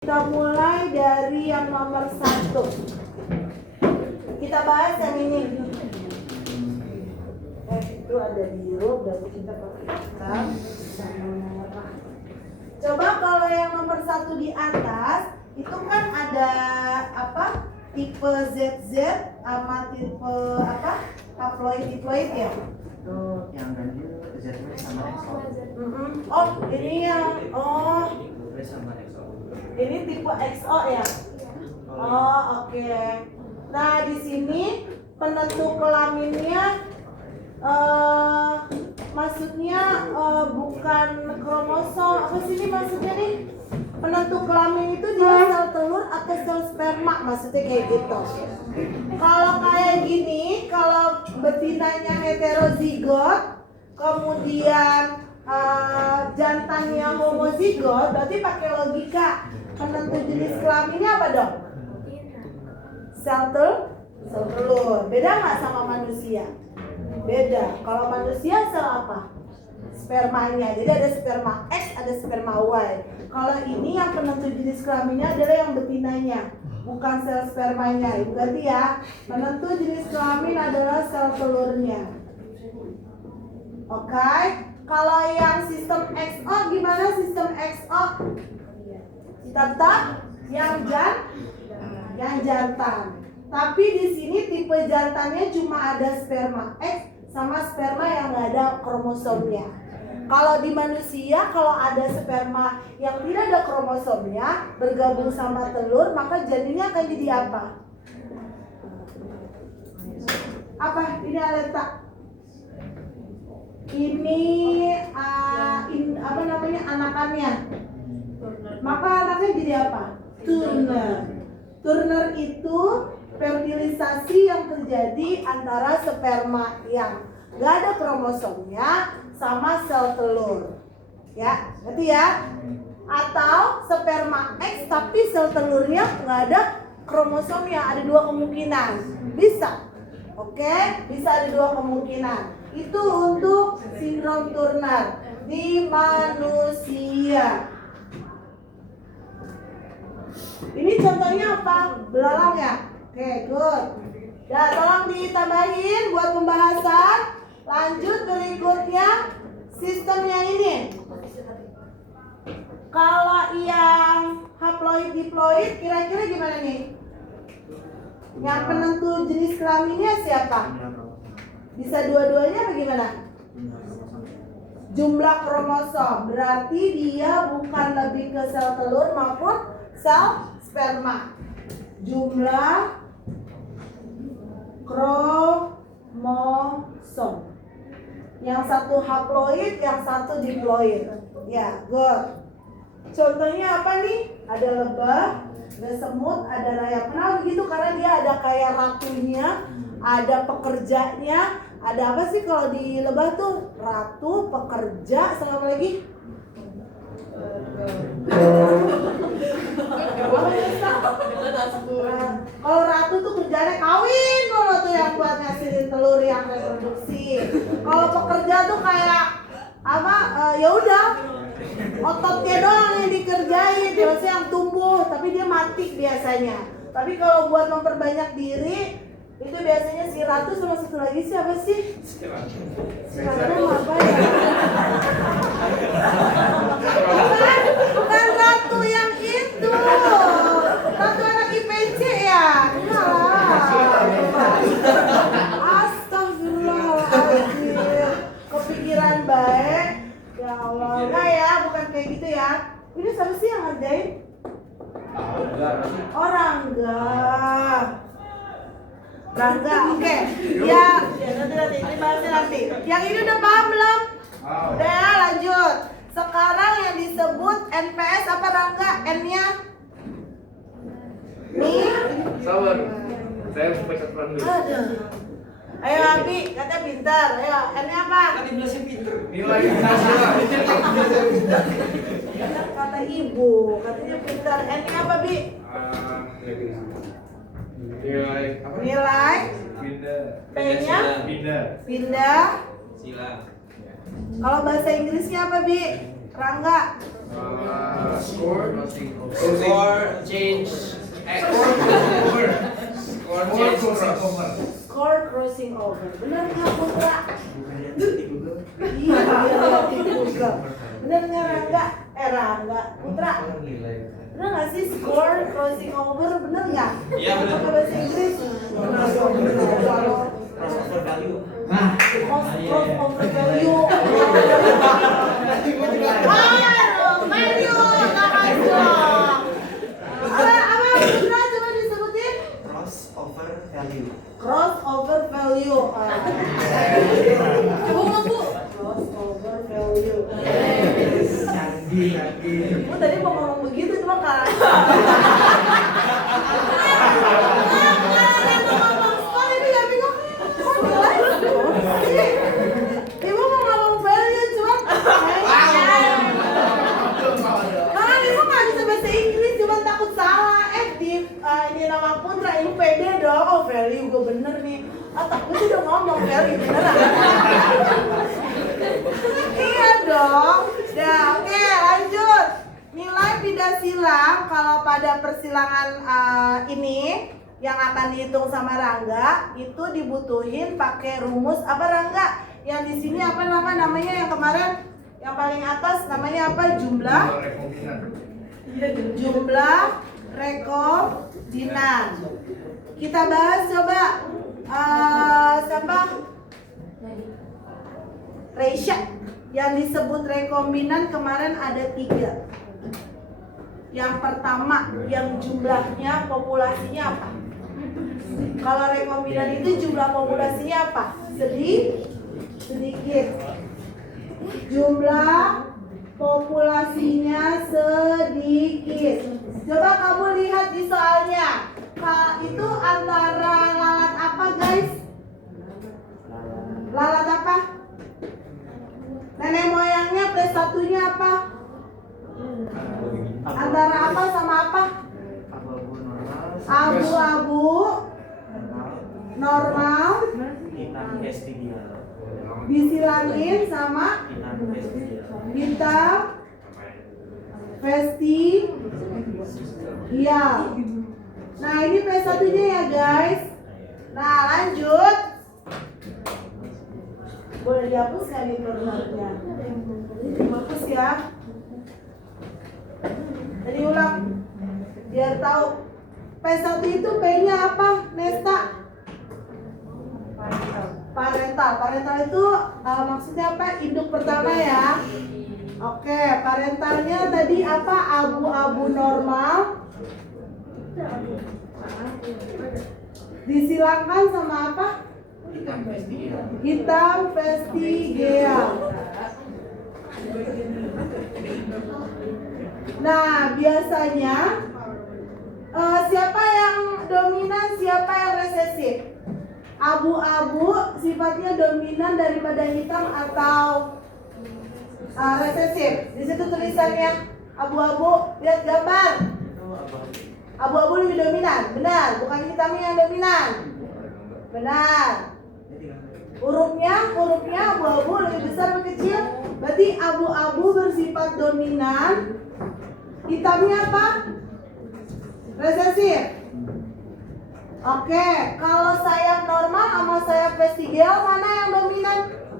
Kita mulai dari yang nomor 1. Kita bahas yang ini. Itu ada biru, berarti kita pakai hitam sama merah. Coba kalau yang nomor 1 di atas, itu kan ada apa? Tipe ZZ sama tipe apa? Haploid ya? Itu yang ganjil ZW sama EXO. Oh, ini yang W sama EXO. ini tipe XO ya? Oh, oke. Nah, di sini penentu kelaminnya maksudnya bukan kromosom. Apa sih ini maksudnya nih? Penentu kelamin itu dia sel telur atau sel sperma, maksudnya kayak gitu. Kalau kayak gini, kalau betinanya heterozigot, kemudian jantannya homozigot, berarti pakai logika penentu jenis kelaminnya apa dong? Sel telur. Beda nggak sama manusia? Beda. Kalau manusia sel apa? Spermanya. Jadi ada sperma X, ada sperma Y. Kalau ini yang penentu jenis kelaminnya adalah yang betinanya, bukan sel spermanya. Itu berarti ya, penentu jenis kelamin adalah sel telurnya. Oke. Kalau yang sistem XO gimana sistem XO? Tetap yang jantan. Tapi di sini tipe jantannya cuma ada sperma X sama sperma yang nggak ada kromosomnya. Kalau di manusia, kalau ada sperma yang tidak ada kromosomnya bergabung sama telur, maka janinnya akan jadi apa? Apa? Ini Aleta. Ini apa namanya anakannya? Maka anaknya jadi apa? Turner. Turner itu fertilisasi yang terjadi antara sperma yang nggak ada kromosomnya sama sel telur, ya, ngerti ya? Atau sperma X tapi sel telurnya nggak ada kromosomnya, ada 2 kemungkinan, bisa, oke? Bisa ada 2 kemungkinan. Itu untuk sindrom Turner di manusia. Ini contohnya apa? Belalang ya? Oke, good. Ya, tolong ditambahin buat pembahasan. Lanjut berikutnya sistem yang ini. Kalau yang haploid diploid kira-kira gimana nih? Yang penentu jenis kelaminnya siapa? Bisa dua-duanya apa gimana? Jumlah kromosom. Berarti dia bukan lebih ke sel telur maupun sel sperma. Jumlah kromosom. Yang satu haploid, yang satu diploid. Ya, good. Contohnya apa nih? Ada lebah, ada semut, ada rayap. Kenapa begitu? Karena dia ada kayak ratunya, ada pekerjanya. Ada apa sih kalau di lebah tuh? Ratu, pekerja, sama apa lagi? Kalau ratu tuh kerjanya kawin kalau tuh yang buat ngasihin telur yang reproduksi. Kalau pekerja tuh kayak apa? Ya udah ototnya doang yang dikerjain, biasanya yang tumbuh tapi dia mati biasanya. Tapi kalau buat memperbanyak diri itu biasanya si ratu sama satu lagi siapa sih? Si ratu apa ya? Bukan ratu yang itu. Ratu anak IPC ya? Astagfirullahaladzim. Kepikiran baik. Ya Allah. Enggak ya, bukan kayak gitu ya. Ini siapa sih yang ngerjain? Orang enggak. Rangga, oke. Ya, nanti ini bahasnya nanti. Yang ini udah paham belum? Udah ya, lanjut. Sekarang yang disebut NPS apa Rangga? N-nya? Nih? Sabar. Saya baca peran dulu. Aduh. Ayo Abi, katanya pintar. Ayo, N-nya apa? Tadi bilasnya pinter. Nilai nasional. Kata ibu, katanya pintar. N-nya apa Bi? Nilai apa? Nilai. Pindah. P-nya? Pindah. Pindah. Sila. Kalau bahasa Inggrisnya apa Bi? Rangga. Score. Change. Score change over. Score crossing over. Benar nggak Putra? Bukan lihat di Google. Iya, lihat di Google. Benar nggak Rangga? Rangga. Putra. Orang gila ya. Benar nggak sih score crossing over? Benar nggak? Iya, benar. Pakai bahasa Inggris. Benar dong. Crossover value. Cross over value. Value, nggak masuk. Apa Putra coba disebutin? Crossover value. Crossover value. Coba ngomong Bu. Crossover value. Candi. Gue tadi mau ngomong begitu cuma kan. Ibu mau ngomong value cuma karena ibu nggak bisa bahasa Inggris cuma takut salah. Ini nama Putra, ibu pede dong. Oh value gue bener nih. Takut udah ngomong value beneran. Iya dong. Nah, oke lanjut. Nilai tidak silang kalau pada persilangan ini yang akan dihitung sama Rangga itu dibutuhin pakai rumus apa Rangga? Yang di sini apa namanya yang kemarin yang paling atas namanya apa? Jumlah rekombinan. Kita bahas coba siapa? Reisha. Yang disebut rekombinan kemarin ada 3. Yang pertama, yang jumlahnya populasinya apa? Kalau rekombinan itu jumlah populasinya apa? Sedikit. Jumlah populasinya sedikit. Coba kamu lihat di soalnya. Itu antara lalat apa guys? Lalat apa? Nenek moyangnya plus satunya apa? Antara apa sama apa? Abu-abu normal. Abu-abu normal Hitam vestigial. disilangin sama Hitam vestigial. hitam vestigial. Nah ini plus satunya ya guys. Nah lanjut. Boleh dihapus nggak nih programnya? Hapus ya. Jadi ulang biar tahu. P1 itu P-nya apa? Nesta? Parental. Parental itu maksudnya apa? Induk pertama ya. Oke, parentalnya tadi apa? Abu-abu normal disilangkan sama apa? Hitam vestigial. Hitam vestigial. Nah, biasanya siapa yang dominan, siapa yang resesif? Abu-abu sifatnya dominan daripada hitam atau resesif? Di situ tulisannya abu-abu, lihat gambar. Abu-abu lebih dominan, benar? Bukan hitamnya yang dominan, benar? Hurufnya abu-abu lebih besar atau kecil? Berarti abu-abu bersifat dominan. Hitamnya apa? Resesif. Oke, kalau sayap normal sama sayap vestigial mana yang dominan?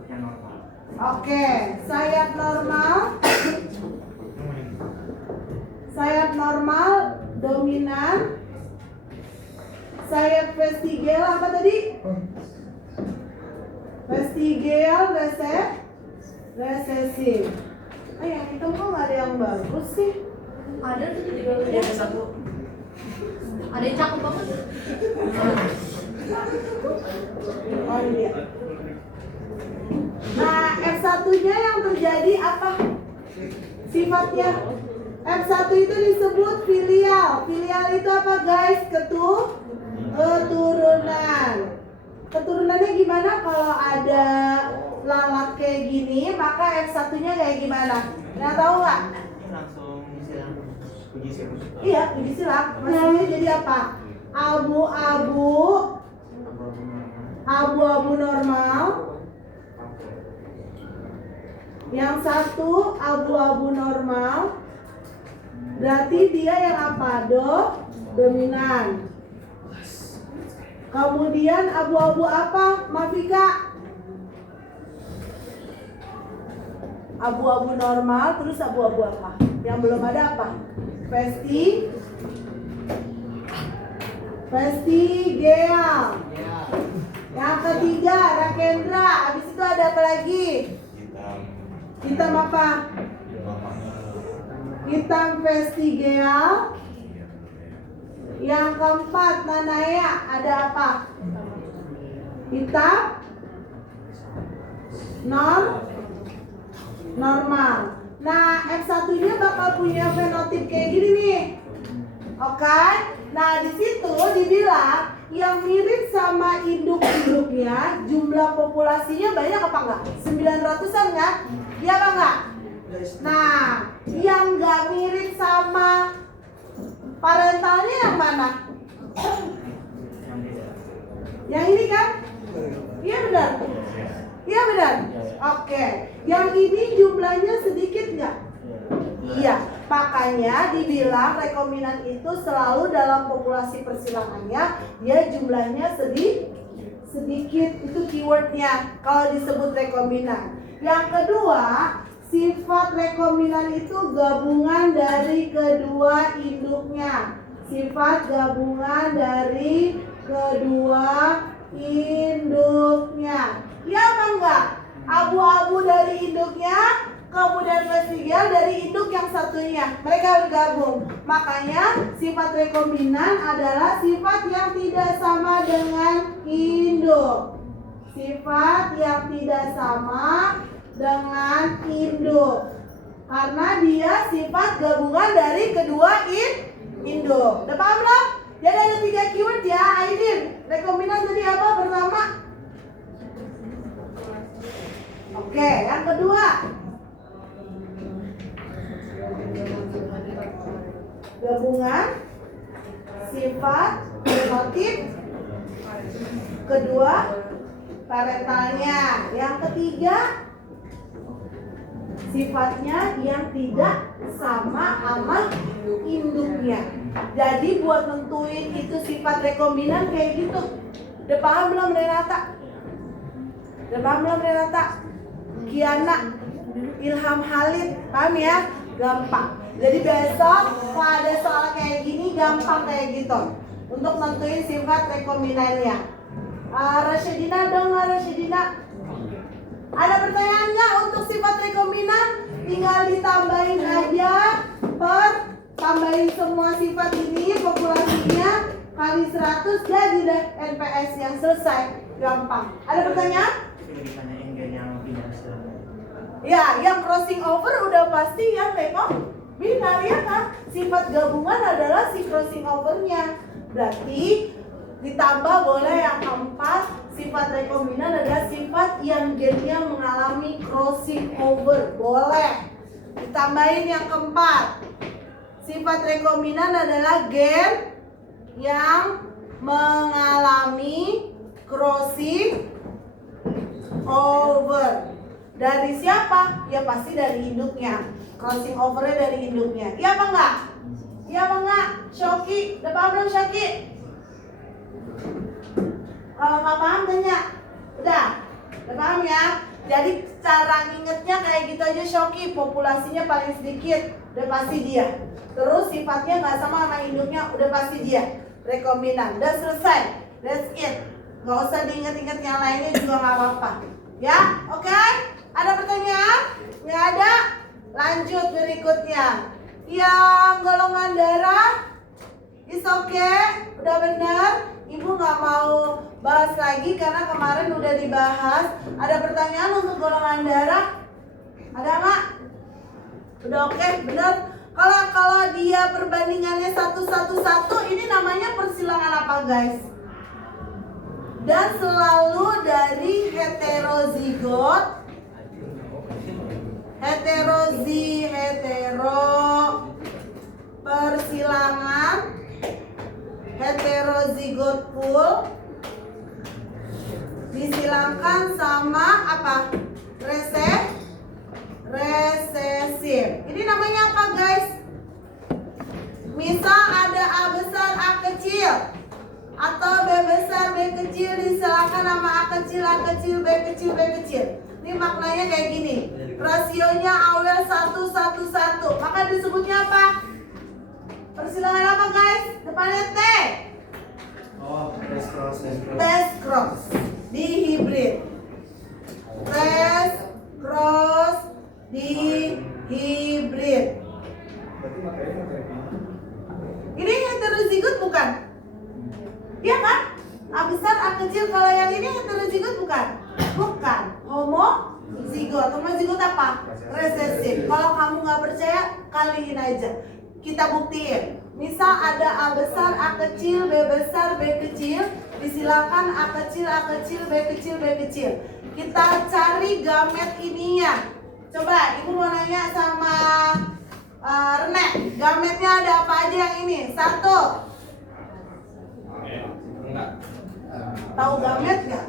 Yang normal. Oke, sayap normal. Sayap normal dominan. Sayap vestigial apa tadi? Vestigial resesif. Yang itu kok nggak ada yang bagus sih? Ada tuh juga ada satu. Ada yang cakep banget. Oh iya. Nah, F1-nya yang terjadi apa? Sifatnya F1 itu disebut filial. Filial itu apa guys? Keturunan. Keturunannya gimana kalau ada lalat kayak gini, maka F1-nya kayak gimana? Nggak tahu nggak? Langsung disilang uji silang. Iya, uji silang. Maksudnya jadi apa? Abu-abu normal Yang satu abu-abu normal. Berarti dia yang apa? Dominan. Kemudian abu-abu apa, Mafika? Abu-abu normal, terus abu-abu apa? Yang belum ada apa? Vestigial. Yang ketiga, Rakendra. Habis itu ada apa lagi? Hitam apa? Hitam vestigial. Yang keempat, Nanaya, ada apa? Hitam normal. Nah, F1-nya bakal punya fenotip kayak gini nih. Oke? Nah, di situ dibilang yang mirip sama induk-induknya, jumlah populasinya banyak apa enggak? 900-an kan? Iya apa enggak? Nah, yang enggak mirip sama parentalnya yang mana? Yang ini kan? Iya benar? Iya benar? Oke. Yang ini jumlahnya sedikit nggak? Iya. Makanya dibilang rekombinant itu selalu dalam populasi persilangannya dia jumlahnya sedikit. Itu keywordnya kalau disebut rekombinan. Yang kedua, sifat rekombinan itu gabungan dari kedua induknya. Sifat gabungan dari kedua induknya. Ya apa enggak? Abu-abu dari induknya, kemudian vestigial dari induk yang satunya. Mereka bergabung. Makanya sifat rekombinan adalah sifat yang tidak sama dengan induk. Sifat yang tidak sama dengan induk. Karena dia sifat gabungan dari kedua induk. Udah paham belum? Jadi ada 3 keyword ya, Aidin. Rekombinan tadi apa pertama? Oke, yang kedua. Gabungan sifat fenotip. Kedua, parentalnya. Yang ketiga, sifatnya yang tidak sama sama induknya. Jadi buat nentuin itu sifat rekombinan kayak gitu. Udah paham belum Renata? Udah paham belum Renata? Kiana, Ilham Halid, paham ya? Gampang. Jadi besok kalau ada soal kayak gini gampang kayak gitu untuk nentuin sifat rekombinannya. Rasyidina dong, Rasyidina. Ada pertanyaan nggak untuk sifat rekombinan? Tinggal ditambahin aja tambahin semua sifat ini populasinya kali 100 jadi deh NPS yang selesai. Gampang. Ada pertanyaan? Ya, yang crossing over udah pasti ya rekombinan ya kan? Sifat gabungan adalah si crossing overnya. Berarti ditambah boleh yang keempat, sifat rekombinan adalah sifat yang gennya mengalami crossing over. Boleh. Ditambahin yang keempat. Sifat rekombinan adalah gen yang mengalami crossing over. Dari siapa? Ya pasti dari induknya. Crossing overnya dari induknya. Iya apa enggak? Iya apa enggak? Shoki, udah paham belum Shoki? Kalau nggak paham tanya. Udah paham ya? Jadi cara ngingetnya kayak gitu aja Shoki. Populasinya paling sedikit, udah pasti dia. Terus sifatnya nggak sama sama induknya, udah pasti dia. Rekombinan, udah selesai. That's it. Nggak usah diinget-inget yang lainnya juga nggak apa-apa. Ya, oke? Ada pertanyaan? Nggak ada? Lanjut berikutnya. Yang golongan darah, is okay, udah bener. Ibu nggak mau bahas lagi karena kemarin udah dibahas. Ada pertanyaan untuk golongan darah? Ada nggak? Udah oke, bener. Kalau dia perbandingannya 1-1-1, ini namanya persilangan apa guys? Dan selalu dari heterozigot, persilangan, heterozigot pool disilangkan sama apa? resesif. Ini namanya apa guys? Misal ada A besar A kecil atau B besar B kecil, disilakan nama A kecil B kecil B kecil. Ini maknanya kayak gini. Rasionya awal 1:1:1. Maka disebutnya apa? Persilangan apa guys? Depannya T. Oh, test cross. Test cross dihibrid. Test cross dihibrid. Ini heterozigot bukan? Iya kan? A besar A kecil. Kalau yang ini heterozigot bukan? Bukan. Homozigot. Homozigot apa? Resesif. Kalau kamu nggak percaya, kaliin aja. Kita buktiin. Misal ada A besar A kecil B besar B kecil, disilakan A kecil B kecil B kecil. Kita cari gamet ininya. Coba ibu mau nanya sama Rene, gametnya ada apa aja yang ini? 1. Tahu gamet nggak?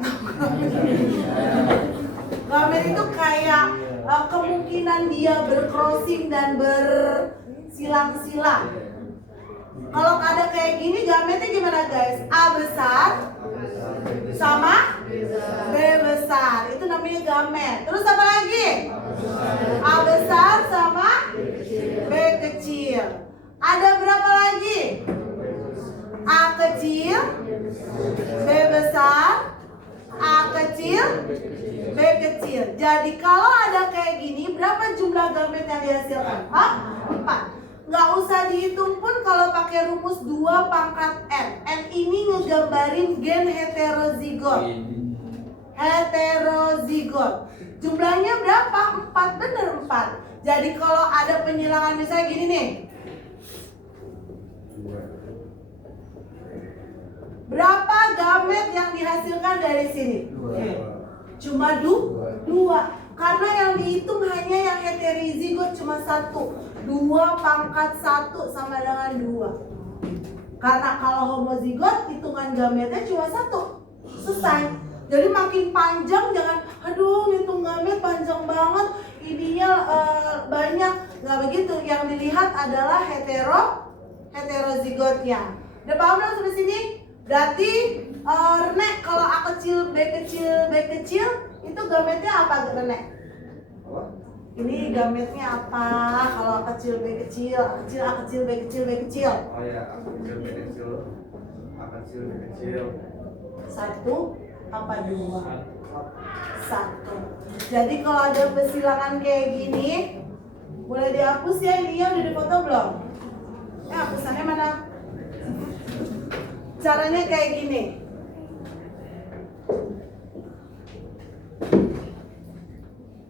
Gamet itu kayak kemungkinan dia bercrossing dan bersilang-silang. Kalau ada kayak gini, gametnya gimana guys? A besar sama B besar, itu namanya gamet. Terus apa lagi? A besar sama B kecil. Ada berapa lagi? A kecil, B besar, A kecil, B kecil. Jadi kalau ada kayak gini, berapa jumlah gamet yang dihasilkan? 4. Nggak usah dihitung pun kalau pakai rumus 2 pangkat N. N ini ngegambarin gen heterozigot. Heterozigot. Jumlahnya berapa? 4, bener 4. Jadi kalau ada penyilangan misalnya gini nih. Berapa gamet yang dihasilkan dari sini? Cuma 2. Karena yang dihitung hanya yang heterozigot cuma 1. 2 pangkat 1 sama dengan 2. Karena kalau homozigot hitungan gametnya cuma 1. Selesai. Jadi makin panjang jangan, aduh ngitung gamet panjang banget, ininya banyak. Nggak begitu. Yang dilihat adalah heterozigotnya. Udah paham belum sampai sini? Berarti Rene, kalau A kecil B kecil itu gametnya apa Rene? Ini gametnya apa? Kalau A kecil B kecil, A kecil B kecil. Oh ya, A kecil B kecil, A kecil B kecil. 1 apa 2? 1. Jadi kalau ada persilangan kayak gini, boleh dihapus ya, ininya udah difoto belum? Hapusannya mana? Caranya kayak gini.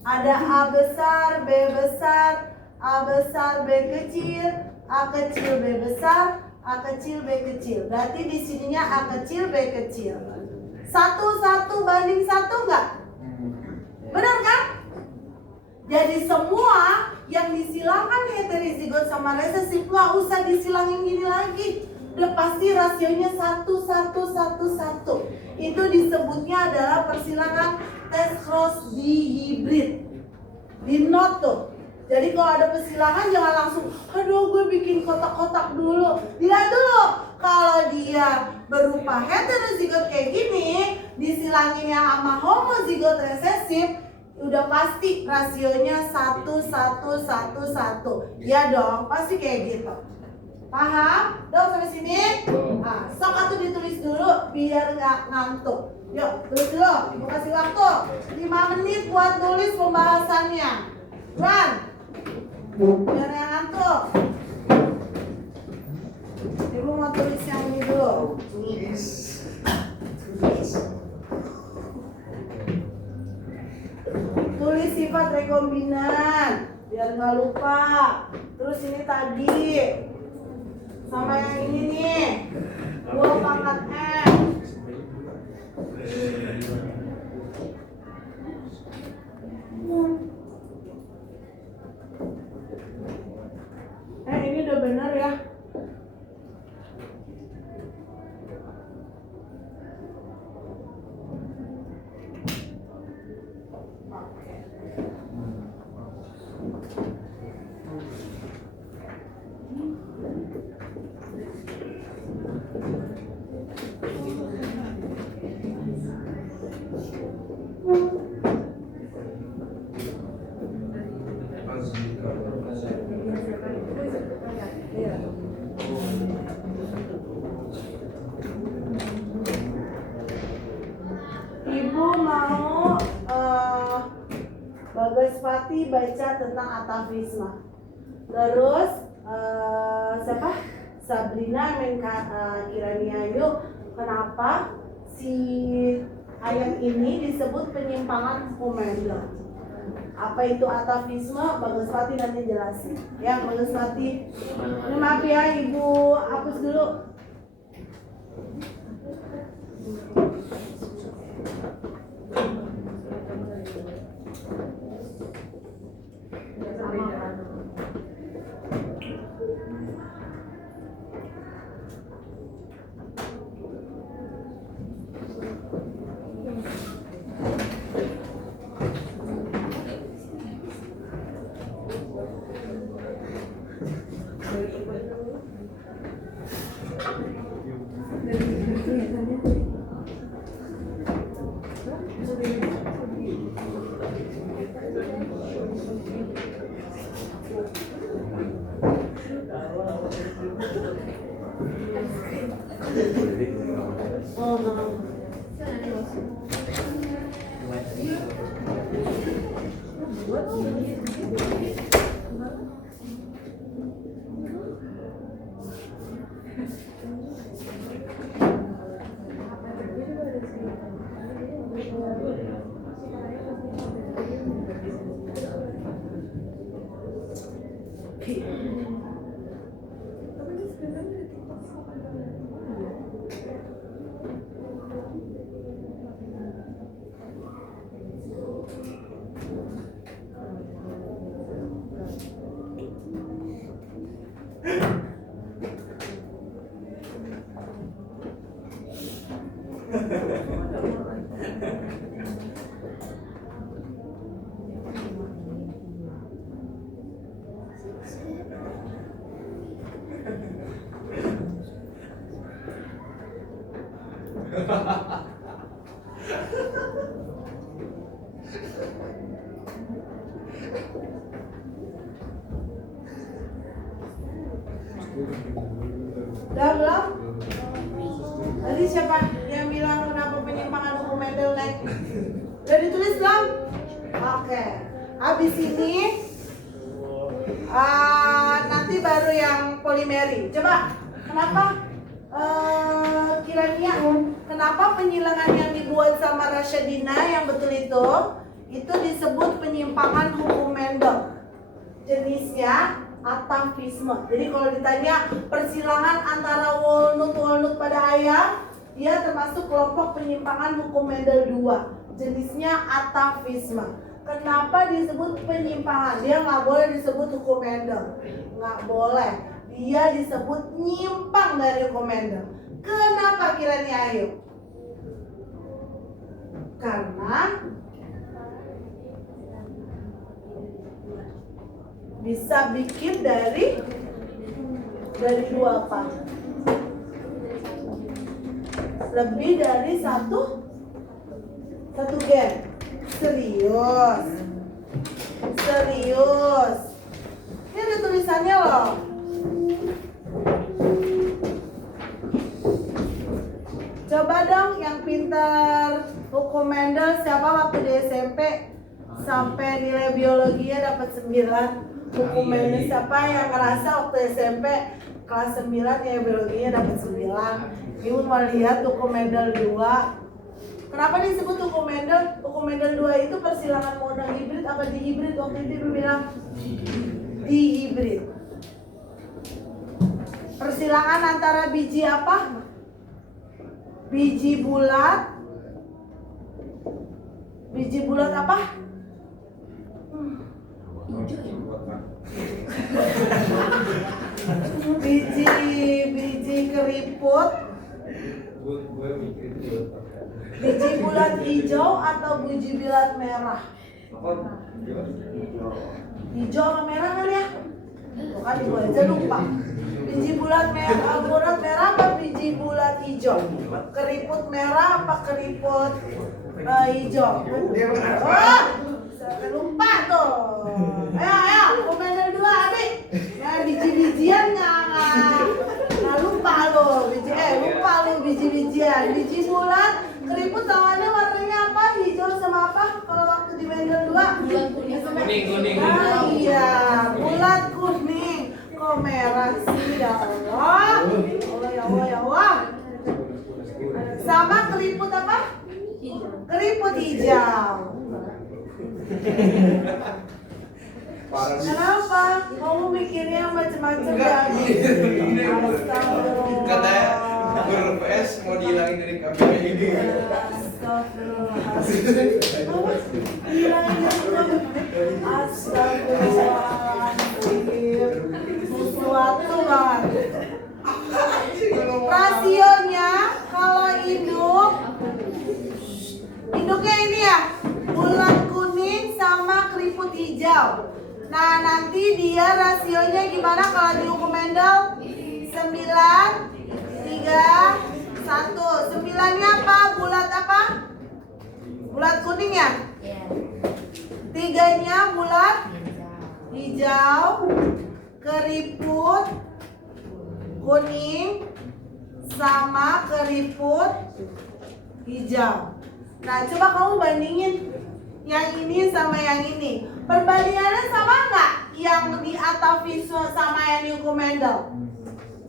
Ada A besar, B besar, A besar, B kecil, A kecil, B besar, A kecil, B kecil. Berarti di sininya A kecil, B kecil. 1 banding 1 enggak? Benar kan? Jadi semua yang disilangkan heterozigot sama resesif nggak usah disilangin gini lagi. Udah pasti rasionya 1:1:1:1. Itu disebutnya adalah persilangan test cross dihibrid. Di note tuh. Jadi kalau ada persilangan jangan langsung, aduh gue bikin kotak-kotak dulu. Dilihat dulu. Kalau dia berupa heterozigot kayak gini, disilanginnya sama homozigot resesif, udah pasti rasionya 1:1:1:1. Ya dong, pasti kayak gitu. Paham? Dong sampai sini? Nah, sok atuh ditulis dulu biar nggak ngantuk. Yuk, tulis dulu. Ibu kasih waktu 5 menit buat tulis pembahasannya. Run. Biar nggak ngantuk. Ibu mau tulis yang ini dulu. Tulis sifat rekombinan biar nggak lupa. Terus ini tadi sama yang ini nih 2 pangkat M. Ini udah benar ya. baca tentang atavisme. Terus siapa? Sabrina Kirania yuk, kenapa si ayat ini disebut penyimpangan hukum Mendel? Apa itu atavisme? Bagus Pati nanti jelasin. Ya, Bagus Pati. Ini maaf ya, Ibu hapus dulu. Udah belum? Tadi siapa yang bilang kenapa penyimpangan hukum Mendel naik? Udah ditulis belum? Oke. Habis ini nanti baru yang polimeri. Coba, kenapa Kirania? Kenapa penyilangan yang dibuat sama Rasyadina yang betul itu disebut penyimpangan hukum Mendel? Jenisnya atavisme. Jadi kalau ditanya persilangan antara walnut pada ayam, dia termasuk kelompok penyimpangan hukum Mendel 2. Jenisnya atavisme. Kenapa disebut penyimpangan? Dia nggak boleh disebut hukum Mendel, nggak boleh. Dia disebut nyimpang dari hukum Mendel. Kenapa kiranya ayo? Karena bisa bikin dari dua apa? Lebih dari satu gen. Serius. Ini ada tulisannya loh. Coba dong yang pintar hukum Mendel siapa waktu di SMP sampai nilai biologinya dapat 9. Hukum Mendel siapa yang ngerasa waktu SMP kelas 9 nilai biologinya dapat 9. Ibu mau lihat hukum Mendel 2. Kenapa disebut hukum Mendel? Hukum Mendel 2 itu persilangan monohibrid apa dihibrid? Waktu itu Ibu bilang dihibrid. Persilangan antara biji apa? Biji bulat. Biji bulat apa? Biji keriput. Biji bulat hijau atau biji bulat merah? Hijau sama merah kali ya? Tuh kan Ibu aja lupa. Biji bulat merah apa biji bulat hijau? Keriput merah apa keriput hijau? Oh, saya lupa tuh. Ayo, Mendel 2 Abi. Ya biji-bijian nggak lupa lo. Lupa lo biji-bijian. Biji bulat keriput tangannya warnanya apa? Hijau sama apa? Kalau waktu di Mendel 2 bulan kuning. Kuning. Ah, iya, bulat kuning. Kok merah sih ya Allah? Ya Allah. Sama keriput apa? Hijau. Keriput hijau. Kenapa? Kamu mikirnya macam-macam ya? Astagfirullah. Katanya huruf S mau dihilangin dari kamera ini. Astagfirullahaladzim. Hilangin dari kamera. Astagfirullahaladzim. Sesuatu banget. Rasionya kalau induknya ini ya, bulat kuning sama keriput hijau. Nah, nanti dia rasionya gimana kalau dihukum Mendel? 9, 3, 1. 9-nya apa? Bulat apa? Bulat kuning ya? Iya. 3-nya bulat Hijau. hijau, keriput kuning sama keriput hijau. Nah, coba kamu bandingin yang ini sama yang ini. Perbandingannya sama nggak? Yang di atavisme sama yang di hukum Mendel?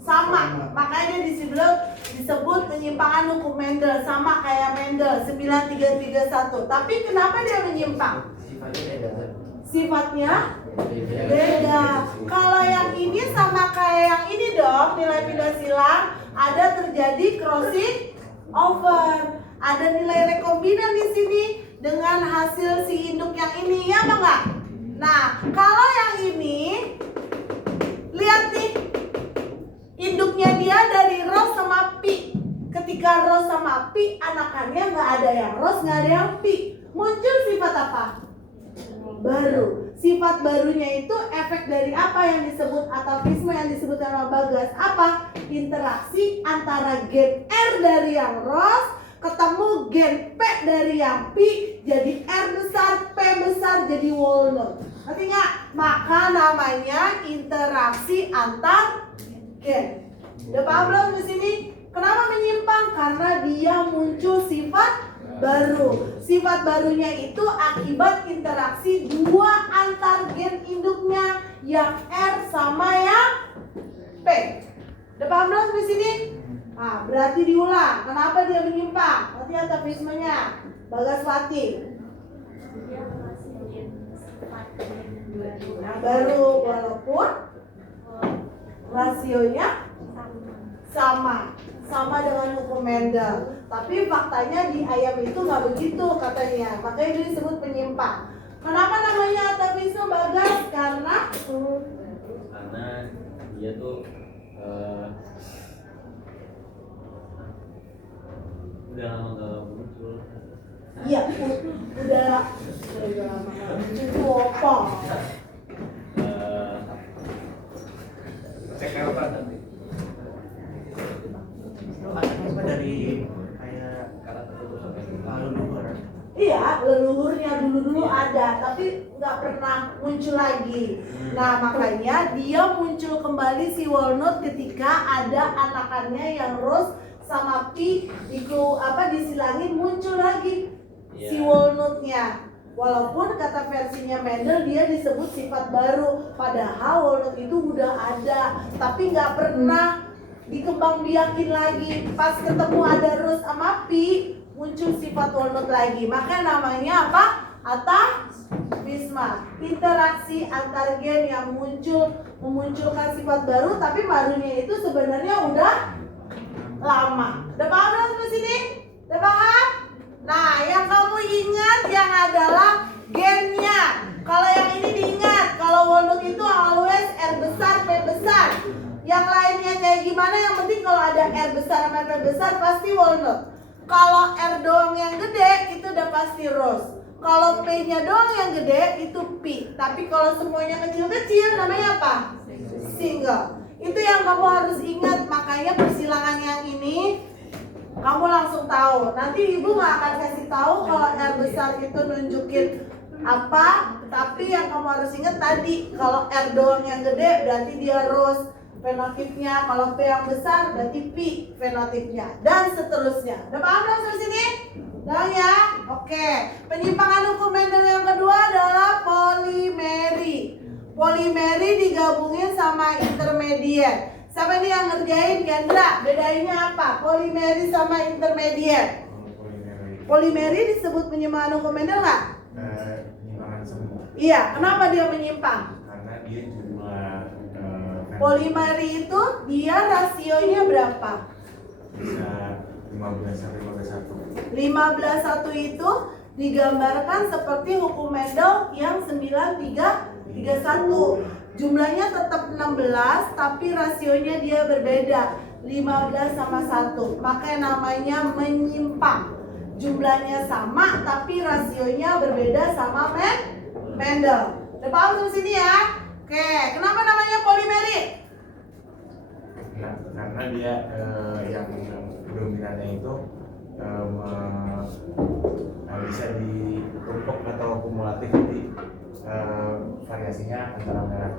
Sama. Makanya disebut penyimpangan hukum Mendel, sama kayak Mendel 9331. Tapi kenapa dia menyimpang? Sifatnya beda. Kalau yang ini sama kayak yang ini dong, nilai pindah silang ada terjadi crossing over. Ada nilai rekombinan di sini dengan hasil si induk yang ini, ya apa enggak? Nah, kalau yang ini lihat nih, induknya dia dari Ros sama Pi. Ketika Ros sama Pi, anakannya nggak ada yang Ros, nggak ada yang Pi. Muncul sifat apa? Baru. Sifat barunya itu efek dari apa yang disebut atavisme yang disebut sama Bagas? Apa? Interaksi antara gen R dari yang Ros ketemu gen P dari yang Pi, jadi R besar, P besar, jadi walnut. Ngerti nggak? Maka namanya interaksi antar gen. Udah paham belum di sini? Kenapa menyimpang? Karena dia muncul sifat baru. Sifat barunya itu akibat interaksi dua antar gen induknya, yang R sama yang P. Udah paham belum di sini? Nah, berarti diulang. Kenapa dia menyimpang? Nanti atavismenya Bagaswati. Nah, baru walaupun rasionya sama dengan hukum Mendel. Tapi faktanya di ayam itu nggak begitu katanya. Makanya dia disebut penyimpang. Kenapa namanya atavisme Bagas? Karena dia tuh udah lama gak muncul. iya, udah lama itu apa? Cek apa tadi? Apa dari kayak leluhur? Iya, leluhurnya dulu ada, tapi nggak pernah muncul lagi. Nah, makanya dia muncul kembali si walnut ketika ada anakannya yang Rose sama Pi disilangin, muncul lagi si walnutnya. Walaupun kata versinya Mendel dia disebut sifat baru, padahal walnut itu udah ada, tapi nggak pernah dikembangbiakin lagi. Pas ketemu ada Rose sama Pi, muncul sifat walnut lagi. Maka namanya apa? Atavisme. Interaksi antar gen yang memunculkan sifat baru, tapi barunya itu sebenarnya udah lama. Udah paham belum sampai sini? Udah paham? Nah, yang kamu ingat yang adalah gennya. Kalau yang ini diingat, kalau walnut itu always R besar, P besar. Yang lainnya kayak gimana? Yang penting kalau ada R besar sama P besar pasti walnut. Kalau R doang yang gede itu udah pasti rose. Kalau P-nya doang yang gede itu Pi. Tapi kalau semuanya kecil-kecil namanya apa? Single. Itu yang kamu harus ingat. Makanya persilangan yang ini kamu langsung tahu. Nanti ibu nggak akan kasih tahu kalau R besar itu nunjukin apa. Tapi yang kamu harus ingat tadi, kalau R doang yang gede berarti dia rose. fenotipnya. Kalau P yang besar berarti P fenotipnya, dan seterusnya. Udah paham belum sampai sini? Udah ya? Oke. Penyimpangan hukum Mendel yang kedua adalah polimeri. Polimeri digabungin sama intermediate. Siapa nih yang ngerjain? Gendra, bedainnya apa? Polimeri sama intermediate. Polimeri disebut penyimpangan hukum Mendel nggak? Penyimpangan semu. Iya, kenapa dia menyimpang? Karena dia jumlah Polimeri itu dia rasionya berapa? bisa 15 sampai 15 15:1 itu digambarkan seperti hukum Mendel yang 9331. Jumlahnya tetap 16 tapi rasionya dia berbeda, 15 sama 1. Makanya namanya menyimpang. Jumlahnya sama tapi rasionya berbeda sama Mendel. Udah paham sampai sini ya? Oke, kenapa namanya polimeri? Nah, karena dia yang dominannya itu bisa ditumpuk atau kumulatif, jadi variasinya antara merah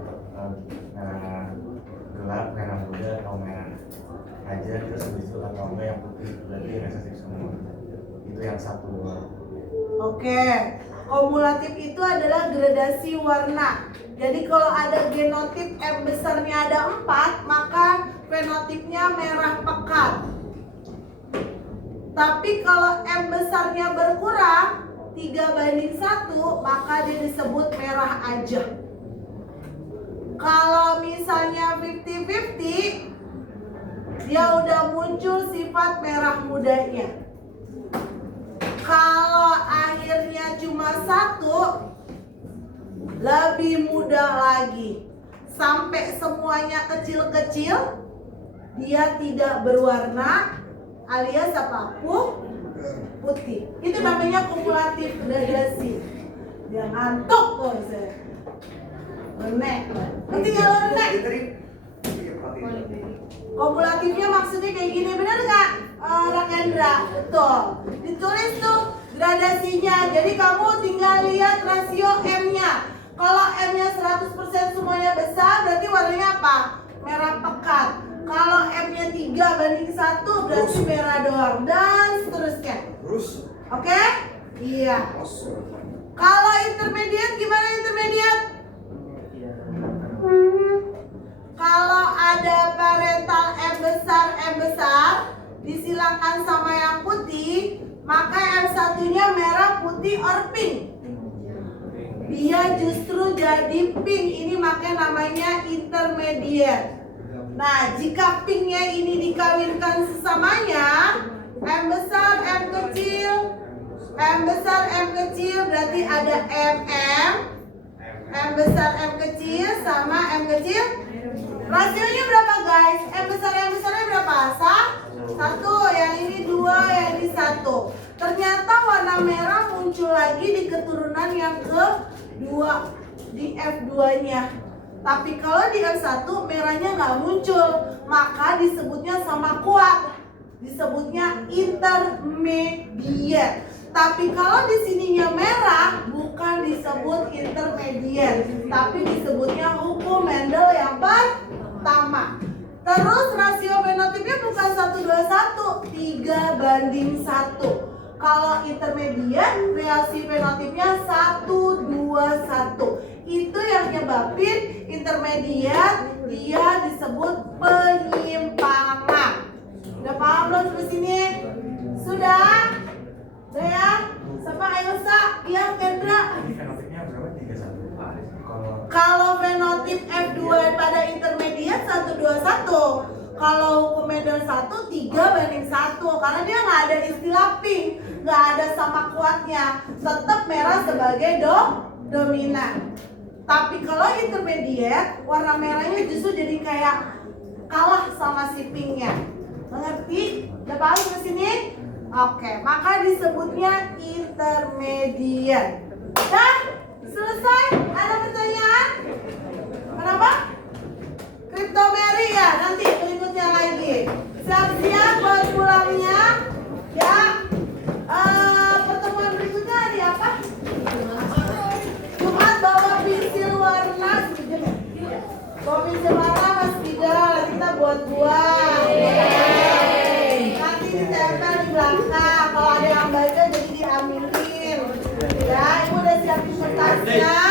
gelap, merah muda, atau merah aja, terus habis itu atau enggak yang putih, berarti resesif semua. Itu yang satu. Oke, kumulatif itu adalah gradasi warna. Jadi kalau ada genotip M besarnya ada 4, maka fenotipnya merah pekat. Tapi kalau M besarnya berkurang 3:1, maka dia disebut merah aja. Kalau misalnya 50-50, dia udah muncul sifat merah mudanya. Kalau akhirnya cuma 1, lebih mudah lagi. Sampai semuanya kecil-kecil, dia tidak berwarna, alias apa? Putih. Itu namanya kumulatif gradasi. Dia ngantuk kok saya. Renek. Ngerti nggak lo Renek? Kumulatifnya maksudnya kayak gini, benar nggak? Rakendra, betul. Ditulis tuh gradasinya. Jadi kamu tinggal lihat rasio M-nya. Kalau M-nya 100% semuanya besar, berarti warnanya apa? Merah pekat. Kalau M-nya 3:1, berarti merah doang. Dan seterusnya. Oke? Iya. Kalau intermediate, gimana intermediate? Kalau ada parental M besar disilakan sama yang putih, maka M1-nya merah, putih, or pink. Dia justru jadi pink. Ini makanya namanya intermediate. Nah, jika pinknya ini dikawinkan sesamanya, M besar, M kecil, M besar, M kecil, berarti ada M besar, M kecil, sama M kecil. Rasionya berapa guys? M besarnya berapa? 1, yang ini 2, yang ini 1. Ternyata warna merah muncul lagi di keturunan yang kedua, di F2-nya. Tapi kalau di F1 merahnya nggak muncul, maka disebutnya sama kuat. Disebutnya intermediate. Tapi kalau di sininya merah, bukan disebut intermediate, tapi disebutnya hukum Mendel yang pertama. Terus rasio fenotipnya bukan 1:1, 3:1. Kalau intermediate, reaksi fenotipnya 1:1. Itu yang nyebabin intermediate dia disebut penyimpangan. Udah paham belum sampai sini? Sudah? Udah ya? Sama Elsa, iya Kendra. Ini fenotipnya berapa? 31. Kalau fenotip F2 pada intermediate 1:1. Kalau hukum Mendel 1 3:1. Karena dia nggak ada istilah pink, nggak ada sama kuatnya. Tetap merah sebagai dominan. Tapi kalau intermediate, warna merahnya justru jadi kayak kalah sama si pinknya. Mengerti? Udah paham ke sini? Oke, maka disebutnya intermediate. Dah? Selesai? Ada pertanyaan? Kenapa? Kriptomeri ya, nanti berikutnya lagi. Siap-siap buat pulangnya. Ya. Pertemuan berikutnya hari apa? Jumat bawa pensil warna. Bawa pensil warna Mas Fidal. buat gua. Nanti ditempel di belakang. Kalau ada yang baca jadi diaminin. Ya, ibu udah siapin kertasnya.